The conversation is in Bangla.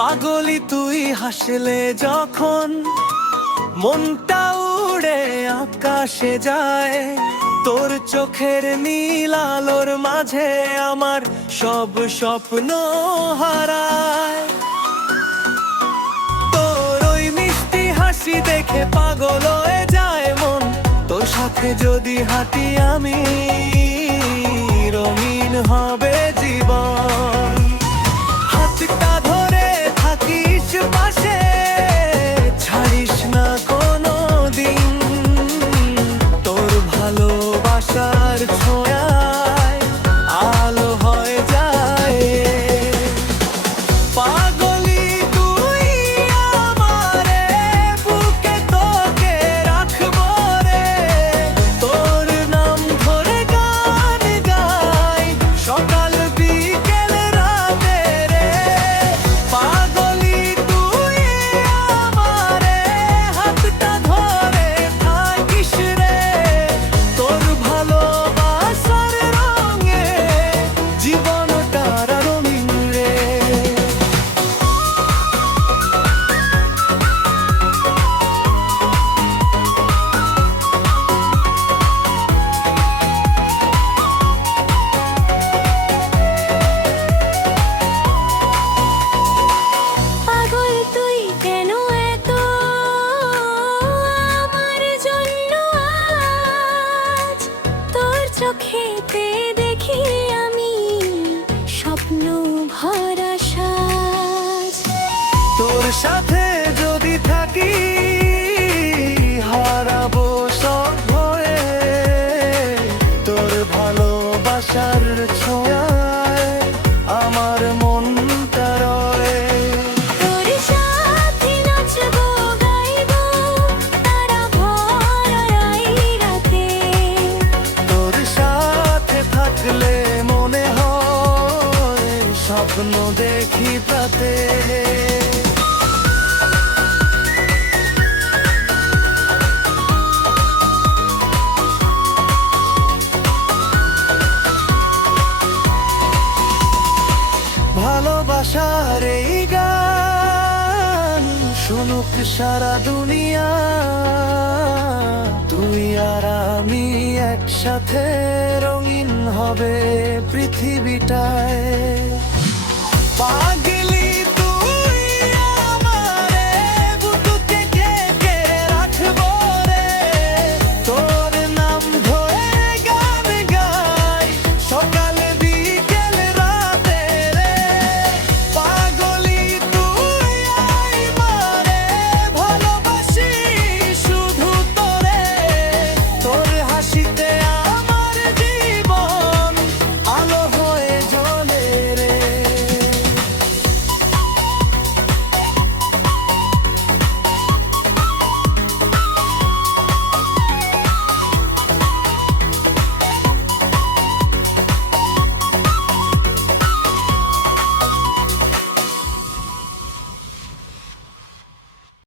পাগলি তুই হাসলে যখন মনটা উড়ে আকাশে যায়, তোর চোখের নীল আলোর মাঝে আমার সব স্বপ্ন হারায়। তোর ওই মিষ্টি হাসি দেখে পাগল হয়ে যায় মন, তোর সাথে যদি হাঁটি আমি রঙিন হবে জীবন। হাতটা ধরে থাকিস পাশে, ছাড়িস না কোনো দিন, তোর ভালোবাসার ছোঁয়ায় আলো হয়ে যায়। পাগলি তুই আমারে, বুকে তোকে রাখবো রে, তোর নাম ধরে গান গাই সকাল বিকেল রাতে রে। পাগলি তুই আমারে, হাতটা ধরে থাকিস রে, তোর ভালোবাসার রঙে জীবনটা রঙিন রে। পাগল তুই কেন এত আমার জন্য আজ, তোর চোখেতে দেখি আমি স্বপ্ন ভরা সাজ। তোর সাথে যদি থাকি হারাবো সব ভয়ে, তোর ভালোবাসার ছোঁয়ায় আমার মনটা রয়ে। তোর সাথে নাচবো গাইবো তারা ভরা রাতে, তোর সাথে থাকলে মনে হয় স্বপ্ন দেখি প্রাতে। ভালোবাসার এই গান শুনুক সারা দুনিয়া, তুই আর আমি একসাথে রঙিন হবে পৃথিবীটায়। পাগল